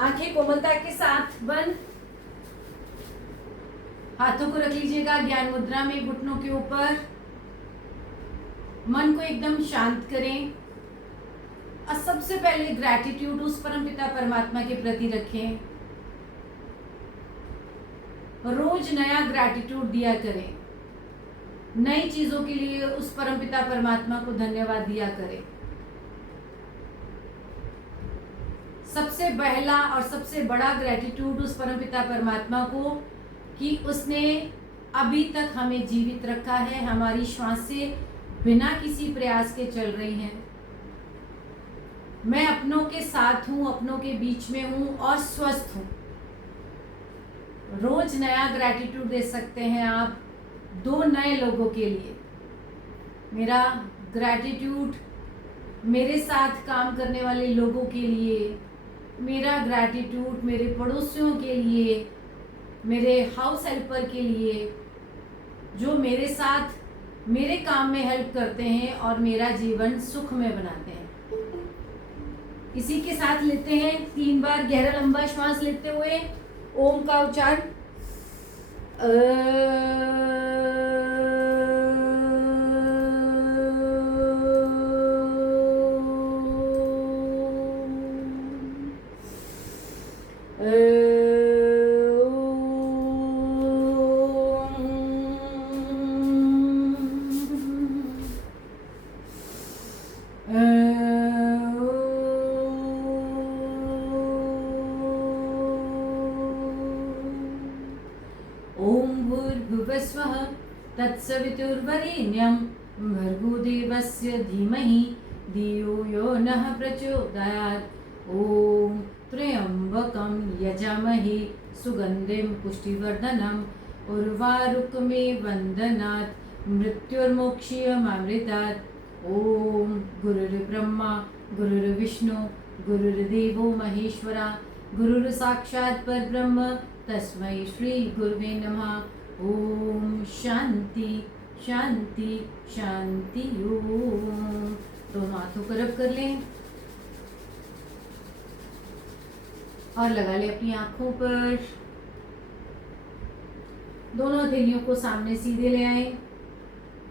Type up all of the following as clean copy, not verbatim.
आंखें कोमलता के साथ बंद, हाथों को रख लीजिएगा ज्ञान मुद्रा में घुटनों के ऊपर। मन को एकदम शांत करें और सबसे पहले ग्रैटिट्यूड उस परमपिता परमात्मा के प्रति रखें। रोज नया ग्रैटिट्यूड दिया करें, नई चीजों के लिए उस परमपिता परमात्मा को धन्यवाद दिया करें। सबसे पहला और सबसे बड़ा ग्रैटिट्यूड उस परमपिता परमात्मा को कि उसने अभी तक हमें जीवित रखा है, हमारी श्वासें बिना किसी प्रयास के चल रही हैं। मैं अपनों के साथ हूं, अपनों के बीच में हूं और स्वस्थ हूं। रोज नया ग्रैटिट्यूड दे सकते हैं आप 2 नए लोगों के लिए। मेरा ग्रैटिट्यूड मेरे साथ काम करने वाले लोगों के लिए, मेरा ग्रैटिट्यूड मेरे पड़ोसियों के लिए, मेरे हाउस हेल्पर के लिए जो मेरे साथ मेरे काम में हेल्प करते हैं और मेरा जीवन सुखमय बनाते हैं। इसी के साथ लेते हैं 3 बार गहरा लंबा श्वास लेते हुए ओम का उच्चारण। भूर्भुवस्वः तत्सवितुर्वरेण्यं भर्गो देवस्य धीमहि धियो यो नः प्रचोदयात्। ओम त्र्यंबकं यजामहे सुगंधिं पुष्टिवर्धनम् उर्वारुकमेव वन्दनात् मृत्युर्मोक्षयमामृतात्। ओम गुरुर्ब्रह्मा गुरुर्विष्णु गुरुर्देवो महेश्वरा गुरुर्साक्षात् परब्रह्म तस्मै श्री गुरुवे नमः। ओम शांति शांति शांति। ओम दोनों हाथों को रब कर लें और लगा ले अपनी आंखों पर। दोनों हथेलियों को सामने सीधे ले आए।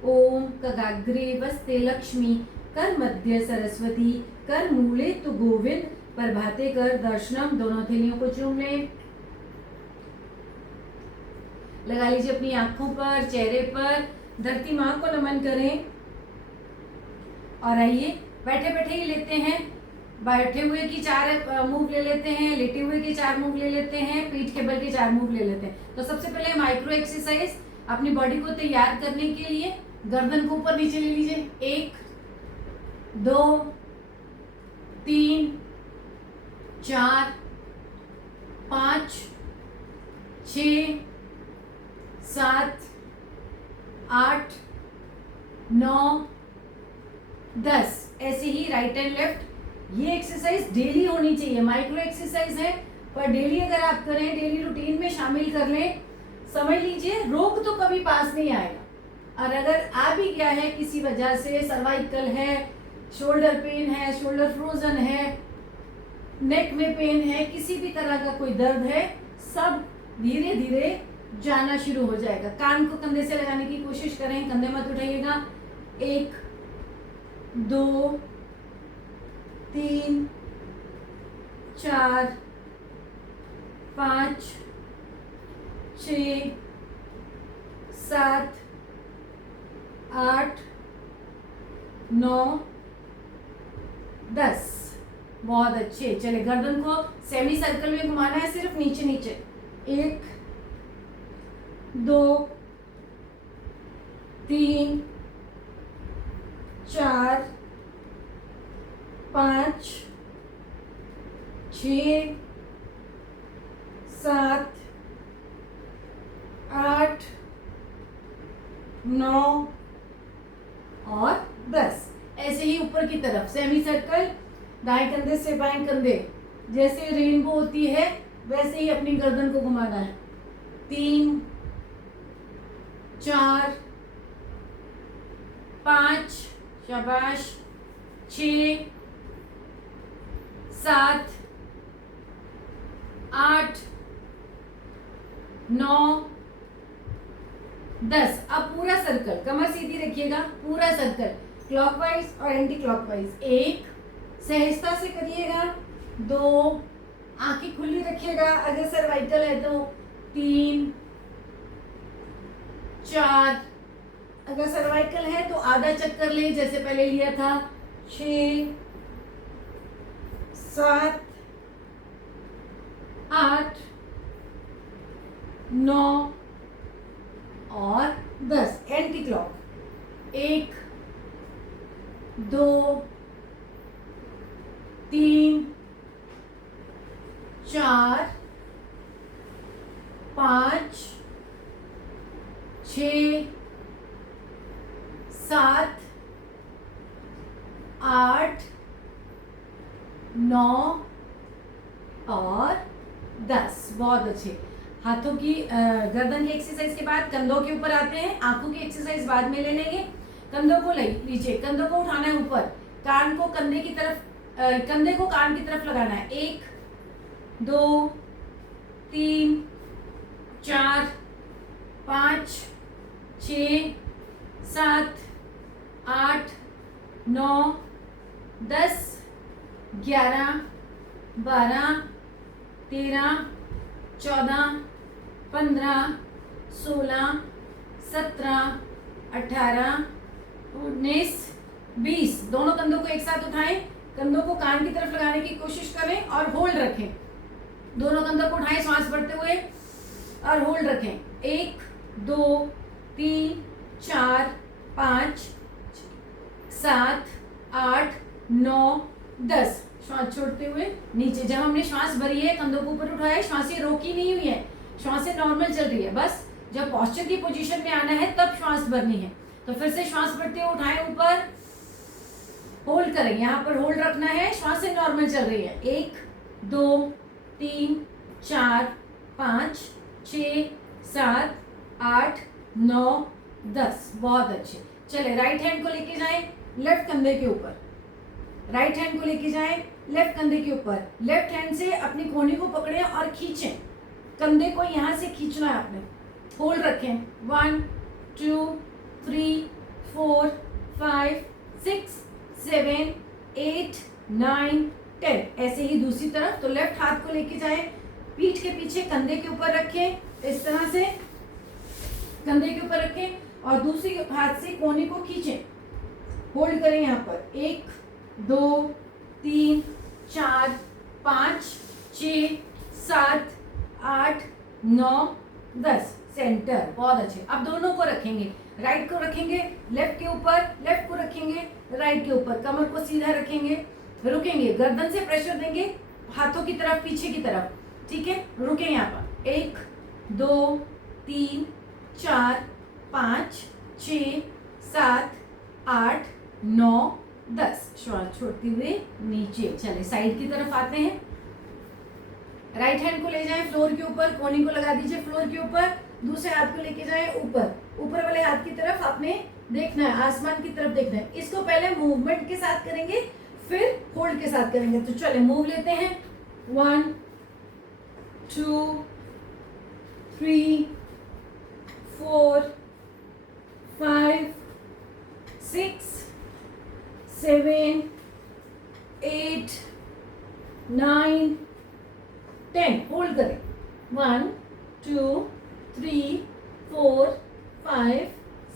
ओम कगाग्रे वस्ते लक्ष्मी कर मध्य सरस्वती कर मूले तु गोविंद प्रभाते कर दर्शनम। दोनों हथेलियों को चूम लें, लगा लीजिए अपनी आंखों पर, चेहरे पर। धरती माँ को नमन करें और आइए बैठे बैठे ही लेते हैं। बैठे हुए की 4 मूव ले लेते हैं, लेटे हुए के 4 मूव ले लेते हैं, पीठ के बल के 4 मूव ले लेते हैं। तो सबसे पहले माइक्रो एक्सरसाइज अपनी बॉडी को तैयार करने के लिए गर्दन को ऊपर नीचे ले लीजिए। 1 2 3 4 5 6 7 8 9 10। ऐसे ही राइट एंड लेफ्ट। ये एक्सरसाइज डेली होनी चाहिए, माइक्रो एक्सरसाइज है पर डेली अगर आप करें, डेली रूटीन में शामिल कर लें, समझ लीजिए रोग तो कभी पास नहीं आएगा। और अगर आ भी गया है किसी वजह से, सर्वाइकल है, शोल्डर पेन है, शोल्डर फ्रोजन है, नेक में पेन है, किसी भी तरह का कोई दर्द है, सब धीरे धीरे जाना शुरू हो जाएगा। कान को कंधे से लगाने की कोशिश करें, कंधे मत उठाइएगा। 1 2 3 4 5 6 7 8 9 10। बहुत अच्छे। चले गर्दन को सेमी सर्कल में घुमाना है, सिर्फ नीचे नीचे। 1 2 3 4 5 6 7 8 9 और 10। ऐसे ही ऊपर की तरफ सेमी सर्कल, दाएं कंधे से बाएं कंधे, जैसे रेनबो होती है वैसे ही अपनी गर्दन को घुमाना है। 3 4 5 शाबाश 6 7 8, 9, 10। अब पूरा सर्कल, कमर सीधी रखिएगा, पूरा सर्कल क्लॉकवाइज और एंटी क्लॉकवाइज। 1, सहजता से करिएगा। 2, आंखें खुली रखिएगा अगर सर्वाइकल है तो। 3, 4, अगर सर्वाइकल है तो आधा चक्कर ले जैसे पहले लिया था। 6, 7, 8, 9 और 10। Anti clock. 1, 2, 3, 4, 5, 6, 7, 8, 9 और 10। बहुत अच्छे। हाथों की गर्दन की एक्सरसाइज के बाद कंधों के ऊपर आते हैं। आंखों की एक्सरसाइज बाद में ले लेंगे। कंधों को लीजिए, कंधों को उठाना है ऊपर, कान को कंधे की तरफ, कंधे को कान की तरफ लगाना है। 1, 2, 3, 4, 5, 6, 7, 8, 9, 10, 11, 12, 13, 14, 15, 16, 17, 18, 19, 20। दोनों कंधों को एक साथ उठाएं, कंधों को कान की तरफ लगाने की कोशिश करें और होल्ड रखें। दोनों कंधों को उठाएं सांस भरते हुए और होल्ड रखें। 1, 2, 3, 4, 5, 7, 8, 9, 10। श्वास छोड़ते हुए नीचे। जब हमने श्वास भरी है, कंधों को ऊपर उठाया है, श्वासें रोकी नहीं हुई है, श्वासें नॉर्मल चल रही है। बस जब पॉस्चर की पोजीशन में आना है तब श्वास भरनी है। तो फिर से श्वास भरते हुए उठाएं ऊपर, होल्ड करें, यहाँ पर होल्ड रखना है, श्वासें नॉर्मल चल रही है। 1, 2, 3, 4, 5, 6, 7, 8, 9, 10। बहुत अच्छे। चले राइट हैंड को लेके जाएं लेफ्ट कंधे के ऊपर। राइट हैंड को लेके जाएं लेफ्ट कंधे के ऊपर। लेफ्ट हैंड से अपनी कोहनी को पकड़ें और खींचें। कंधे को यहाँ से खींचना है आपने। होल्ड रखें। 1, 2, 3, 4, 5, 6, 7, 8, 9, 10। ऐसे ही दूसरी तरफ। तो लेफ्ट हाथ को लेके जाएं, पीठ के पीछे कंधे के ऊपर रखें, इस तरह से कंधे के ऊपर रखें और दूसरी हाथ से कोहनी को खींचें। होल्ड करें यहाँ पर। 1, 2, 3, 4, 5, 6, 7, 8, 9, 10। सेंटर। बहुत अच्छे। अब दोनों को रखेंगे, राइट को रखेंगे लेफ्ट के ऊपर, लेफ्ट को रखेंगे राइट के ऊपर। कमर को सीधा रखेंगे, रुकेंगे, गर्दन से प्रेशर देंगे हाथों की तरफ, पीछे की तरफ। ठीक है, रुके यहाँ पर। 1, 2, 3, 4, 5, 6, 7, 8, 9, 10। श्वास छोड़ते हुए नीचे। चले साइड की तरफ आते हैं। राइट हैंड को ले जाएं फ्लोर के ऊपर, कोहनी को लगा दीजिए फ्लोर के ऊपर। दूसरे हाथ को लेके जाएं ऊपर। ऊपर वाले हाथ की तरफ आपने देखना है, आसमान की तरफ देखना है। इसको पहले मूवमेंट के साथ करेंगे, फिर होल्ड के साथ करेंगे। तो चले मूव लेते हैं। 1, 2, 3, 4, 5, 6, 7, 8, 9, 10। होल्ड करें। 1, 2, 3, 4, 5,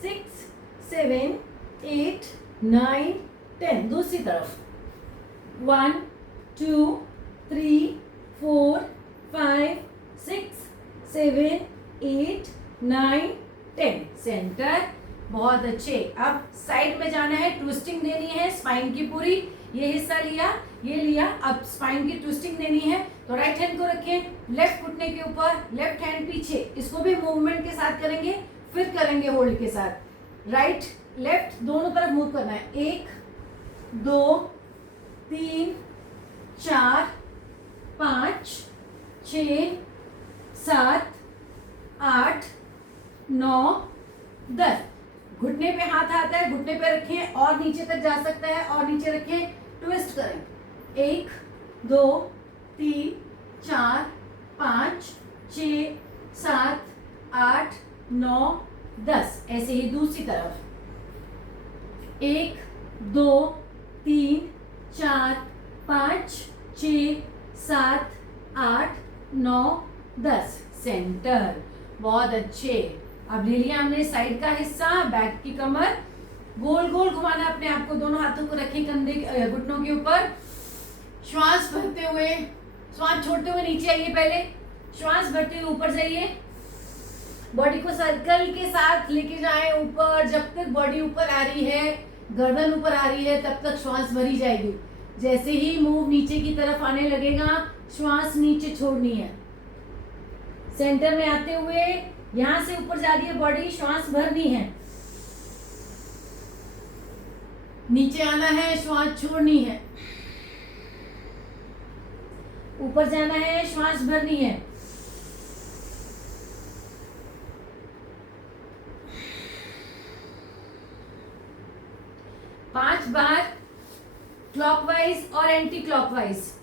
6, 7, 8, 9, 10। दूसरी तरफ। 1, 2, 3, 4, 5, 6, 7, 8, 9, 10। सेंटर। बहुत अच्छे। अब साइड में जाना है, ट्विस्टिंग देनी है स्पाइन की पूरी। ये हिस्सा लिया, ये लिया, अब स्पाइन की ट्विस्टिंग देनी है। तो राइट हैंड को रखें लेफ्ट घुटने के ऊपर, लेफ्ट हैंड पीछे। इसको भी मूवमेंट के साथ करेंगे, फिर करेंगे होल्ड के साथ। राइट लेफ्ट दोनों तरफ मूव करना है। 1, 2, 3, 4, 5, 6, 7, 8, 9, 10। घुटने पे हाथ आता है, घुटने पे रखें और नीचे तक जा सकता है, और नीचे रखें, ट्विस्ट करें। 1, 2, 3, 4, 5 6 7 8 9 10। ऐसे ही दूसरी तरफ 1 2 3 4 5 6 7 8 9 10। सेंटर, बहुत अच्छे। अब ले लिया हमने साइड का हिस्सा, बैक की कमर, गोल गोल घुमाना अपने आप को, दोनों हाथों को रखें कंधे घुटनों के ऊपर। श्वास भरते हुए, श्वास छोड़ते हुए नीचे आइए, पहले श्वास भरते हुए ऊपर जाइए, बॉडी को सर्कल के साथ लेके जाएं ऊपर। जब तक बॉडी ऊपर आ रही है, गर्दन ऊपर आ रही है, तब तक श्वास भरी जाएगी। जैसे ही मूव नीचे की तरफ आने लगेगा, श्वास नीचे छोड़नी है। सेंटर में आते हुए यहां से ऊपर जा रही है बॉडी, श्वास भरनी है, नीचे आना है, श्वास छोड़नी है, ऊपर जाना है, श्वास भरनी है। पांच बार क्लॉकवाइज और एंटी क्लॉकवाइज।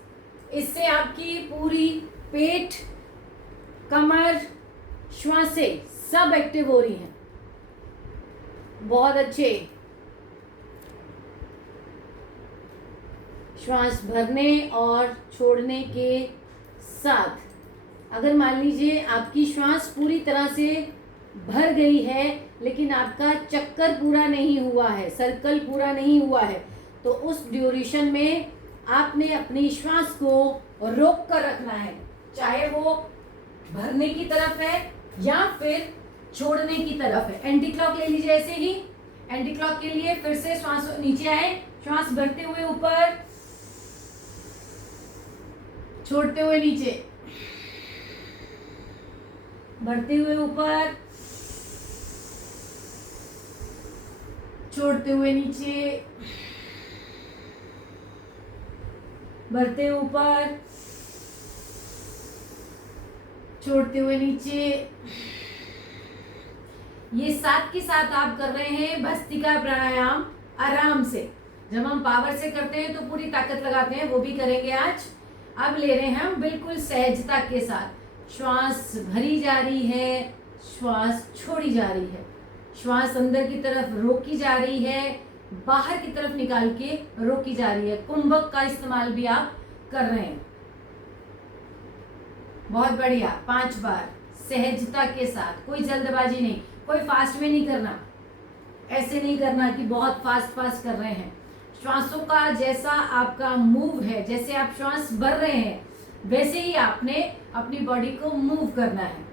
इससे आपकी पूरी पेट, कमर, श्वासें सब एक्टिव हो रही हैं। बहुत अच्छे। श्वास भरने और छोड़ने के साथ, अगर मान लीजिए आपकी श्वास पूरी तरह से भर गई है लेकिन आपका चक्कर पूरा नहीं हुआ है, सर्कल पूरा नहीं हुआ है, तो उस ड्यूरेशन में आपने अपनी श्वास को रोक कर रखना है, चाहे वो भरने की तरफ है या फिर छोड़ने की तरफ है। एंटी क्लॉक ले लीजिए। ऐसे ही एंटी क्लॉक के लिए फिर से श्वास नीचे आए, श्वास भरते हुए ऊपर, छोड़ते हुए नीचे, भरते हुए ऊपर, छोड़ते हुए नीचे, भरते ऊपर, छोड़ते हुए नीचे। ये साथ के साथ आप कर रहे हैं भस्त्रिका प्राणायाम आराम से। जब हम पावर से करते हैं तो पूरी ताकत लगाते हैं, वो भी करेंगे आज। अब ले रहे हैं हम बिल्कुल सहजता के साथ। श्वास भरी जा रही है, श्वास छोड़ी जा रही है, श्वास अंदर की तरफ रोकी जा रही है, बाहर की तरफ निकाल के रोकी जा रही है। कुंभक का इस्तेमाल भी आप कर रहे हैं। बहुत बढ़िया। 5 बार सहजता के साथ, कोई जल्दबाजी नहीं, कोई फास्ट में नहीं करना। ऐसे नहीं करना कि बहुत फास्ट कर रहे हैं। श्वासों का जैसा आपका मूव है, जैसे आप श्वास भर रहे हैं, वैसे ही आपने अपनी बॉडी को मूव करना है।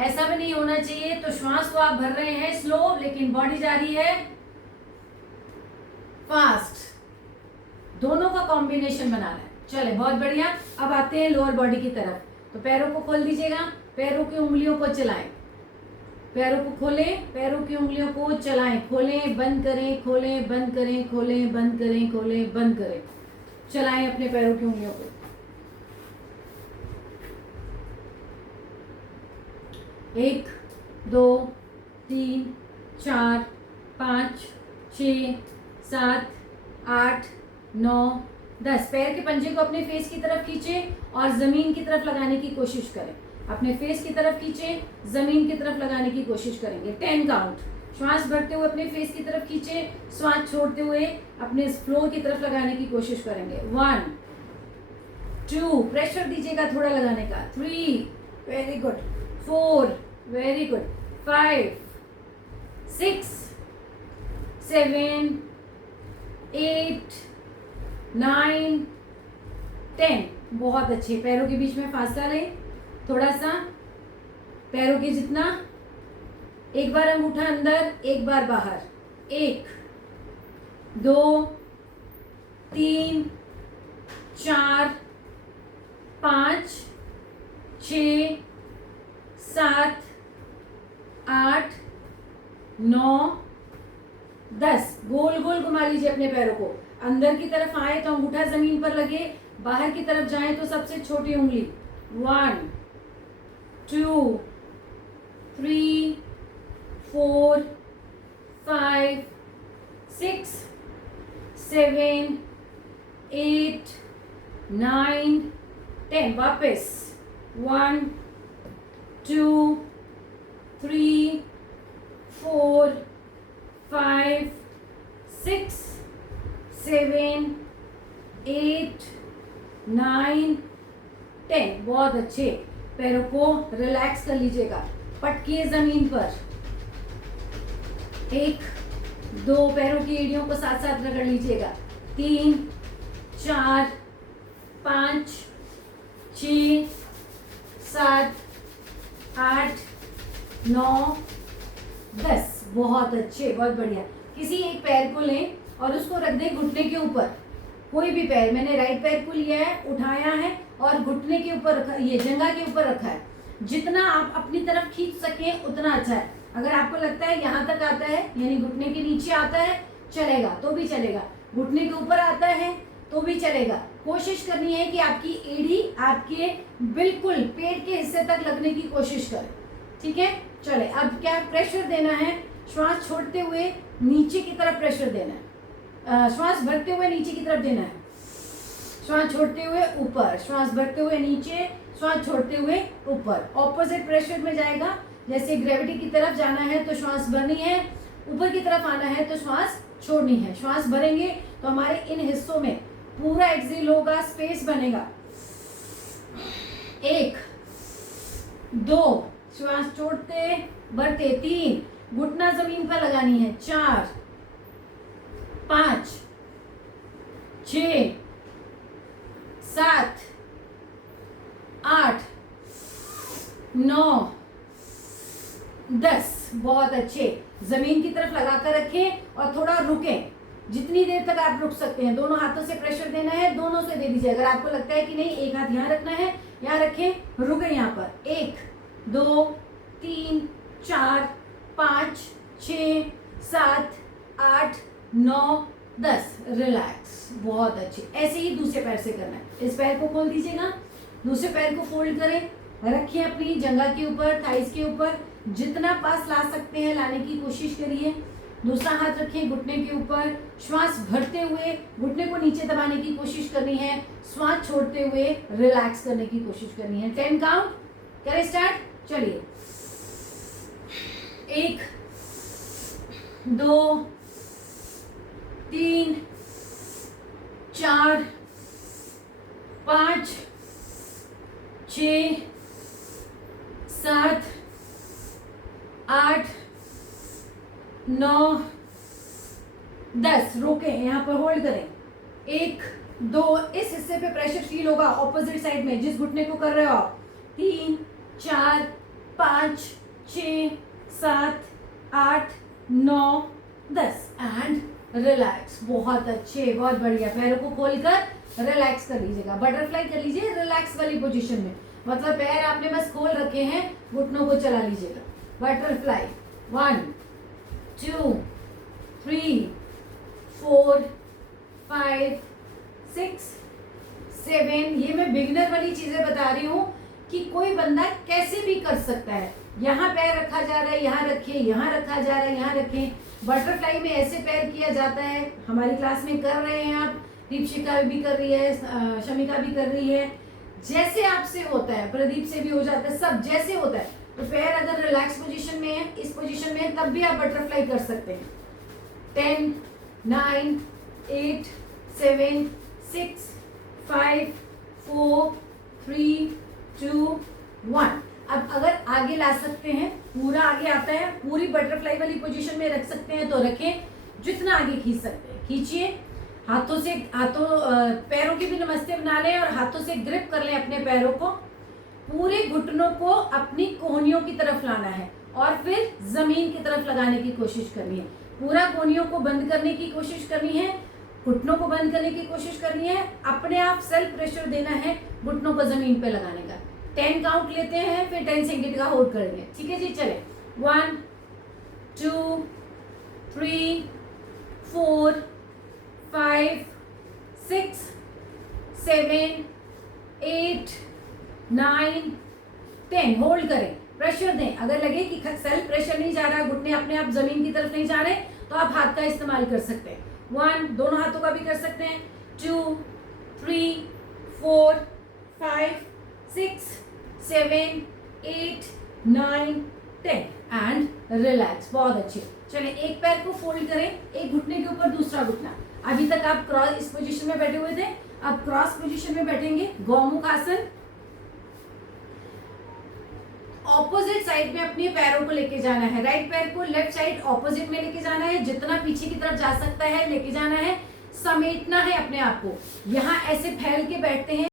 ऐसा भी नहीं होना चाहिए तो श्वास को आप भर रहे हैं स्लो, लेकिन बॉडी जा रही है फास्ट। दोनों का कॉम्बिनेशन बनाना है। चले, बहुत बढ़िया। अब आते हैं लोअर बॉडी की तरफ। तो पैरों को खोल दीजिएगा, पैरों की उंगलियों को चलाएं, पैरों को खोलें, पैरों की उंगलियों को चलाएं, खोलें बंद करें, खोलें बंद करें, खोलें बंद करें, खोलें बंद करें। चलाएं अपने पैरों की उंगलियों को। 1 2 3 4 5 6 7 8 9 10। पैर के पंजे को अपने फेस की तरफ खींचें और जमीन की तरफ लगाने की कोशिश करें। अपने फेस की तरफ खींचें, जमीन की तरफ लगाने की कोशिश करेंगे। 10 काउंट। श्वास भरते हुए अपने फेस की तरफ खींचें, श्वास छोड़ते हुए अपने फ्लोर की तरफ लगाने की कोशिश करेंगे। 1 2, प्रेशर दीजिएगा थोड़ा लगाने का। 3, वेरी गुड। 4, very good. 5 6 7 8 9 10। बहुत अच्छे। पैरों के बीच में फासला लें थोड़ा सा, पैरों के जितना। एक बार अंगूठा अंदर, एक बार बाहर। 1 2 3 4 5 6 7 8 9 10। गोल गोल घुमा लीजिए अपने पैरों को। अंदर की तरफ आए तो अंगूठा जमीन पर लगे, बाहर की तरफ जाए तो सबसे छोटी उंगली। 1 2 3 4 5 6 7 8 9 10। वापस 1 2 3 4 5 6 7 8 9 10। बहुत अच्छे। पैरों को रिलैक्स कर लीजिएगा, पटकिए जमीन पर। 1 2 पैरों की एड़ियों को साथ साथ रगड़ लीजिएगा। 3 4 5 6 7 8 9 10। बहुत अच्छे, बहुत बढ़िया। किसी एक पैर को लें और उसको रख दें घुटने के ऊपर। कोई भी पैर, मैंने राइट पैर को लिया है, उठाया है और घुटने के ऊपर रखा, ये जंघा के ऊपर रखा है। जितना आप अपनी तरफ खींच सकें उतना अच्छा है। अगर आपको लगता है यहाँ तक आता है, यानी घुटने के नीचे आता है, चलेगा तो भी चलेगा। घुटने के ऊपर आता है तो भी चलेगा। कोशिश करनी है कि आपकी एड़ी आपके बिल्कुल पेट के हिस्से तक लगने की कोशिश करें। ठीक है, चले। अब क्या प्रेशर देना है, श्वास छोड़ते हुए नीचे की तरफ प्रेशर देना है। श्वास भरते हुए नीचे की तरफ देना है, श्वास छोड़ते हुए ऊपर, श्वास भरते हुए नीचे, श्वास छोड़ते हुए ऊपर। ऑपोजिट प्रेशर में जाएगा। जैसे ग्रेविटी की तरफ जाना है तो श्वास भरनी है, ऊपर की तरफ आना है तो श्वास छोड़नी है। श्वास भरेंगे तो हमारे इन हिस्सों में पूरा एक्सेल होगा, स्पेस बनेगा। 1 2 श्वास छोड़ते भरते, 3 घुटना जमीन पर लगानी है, 4 5 6 7 8 9 10। बहुत अच्छे। जमीन की तरफ लगा कर रखें और थोड़ा रुकें। जितनी देर तक आप रुक सकते हैं। दोनों हाथों से प्रेशर देना है, दोनों से दे दीजिए। अगर आपको लगता है कि नहीं एक हाथ यहाँ रखना है, यहाँ रखें, रुके यहाँ पर। 1 2 3 4 5 6 7 8 9 10। रिलैक्स। बहुत अच्छे। ऐसे ही दूसरे पैर से करना है। इस पैर को खोल दीजिएगा, दूसरे पैर को फोल्ड करें, रखिए अपनी जंघा के ऊपर, थाइस के ऊपर। जितना पास ला सकते हैं लाने की कोशिश करिए। दूसरा हाथ रखें घुटने के ऊपर। श्वास भरते हुए घुटने को नीचे दबाने की कोशिश करनी है, श्वास छोड़ते हुए रिलैक्स करने की कोशिश करनी है। 10 काउंट करें स्टार्ट। चलिए, 1 2 3 4 5 6 7 8 9 10। रोके, यहाँ पर होल्ड करें। 1 2 इस हिस्से पे प्रेशर फील होगा ऑपोजिट साइड में जिस घुटने को कर रहे हो आप। 3 4 5 6 7 8 9 10 एंड रिलैक्स। बहुत अच्छे, बहुत बढ़िया। पैरों को खोलकर रिलैक्स कर लीजिएगा। बटरफ्लाई कर लीजिए रिलैक्स वाली पोजीशन में, मतलब पैर आपने बस खोल रखे हैं, घुटनों को चला लीजिएगा। बटरफ्लाई 1 2 3 4 5 6 7। ये मैं बिगिनर वाली चीजें बता रही हूँ कि कोई बंदा कैसे भी कर सकता है। यहाँ पैर रखा जा रहा है, यहाँ रखिए, यहाँ रखा जा रहा है, यहाँ रखें। बटरफ्लाई में ऐसे पैर किया जाता है। हमारी क्लास में कर रहे हैं आप, दीपशिका भी कर रही है, शमिका भी कर रही है। जैसे आपसे होता है, प्रदीप से भी हो जाता है, सब जैसे होता है। तो पैर अगर रिलैक्स पोजीशन में है, इस पोजीशन में है, तब भी आप बटरफ्लाई कर सकते हैं। 10 9 8 7 6 5 4 3 2 1। अब अगर आगे ला सकते हैं, पूरा आगे आता है, पूरी बटरफ्लाई वाली पोजीशन में रख सकते हैं तो रखें। जितना आगे खींच सकते हैं खींचिए। हाथों से पैरों की भी नमस्ते बना लें और हाथों से ग्रिप कर लें अपने पैरों को। पूरे घुटनों को अपनी कोहनियों की तरफ लाना है और फिर जमीन की तरफ लगाने की कोशिश करनी है। पूरा कोहनियों को बंद करने की कोशिश करनी है, घुटनों को बंद करने की कोशिश करनी है। अपने आप सेल्फ प्रेशर देना है घुटनों को जमीन पे लगाने का। 10 काउंट लेते हैं, फिर 10 सेकेंड का होल्ड करेंगे। ठीक है जी, चले। 1 2 3 4 5 6 7 8 9 10। होल्ड करें, प्रेशर दें। अगर लगे कि सेल्फ प्रेशर नहीं जा रहा, घुटने अपने आप जमीन की तरफ नहीं जा रहे, तो आप हाथ का इस्तेमाल कर सकते हैं। 1 दोनों हाथों का भी कर सकते हैं। 2 3 4 5 6 7, 8, 9, 10 एंड रिलैक्स। बहुत अच्छे। चलिए एक पैर को फोल्ड करें, एक घुटने के ऊपर दूसरा घुटना। अभी तक आप क्रॉस इस पोजीशन में बैठे हुए थे, अब क्रॉस पोजीशन में बैठेंगे, गौमुख आसन। ऑपोजिट साइड में अपने पैरों को लेके जाना है, राइट पैर को लेफ्ट साइड ऑपोजिट में लेके जाना है, जितना पीछे की तरफ जा सकता है लेके जाना है, समेटना है अपने आप को। यहाँ ऐसे फैल के बैठते हैं।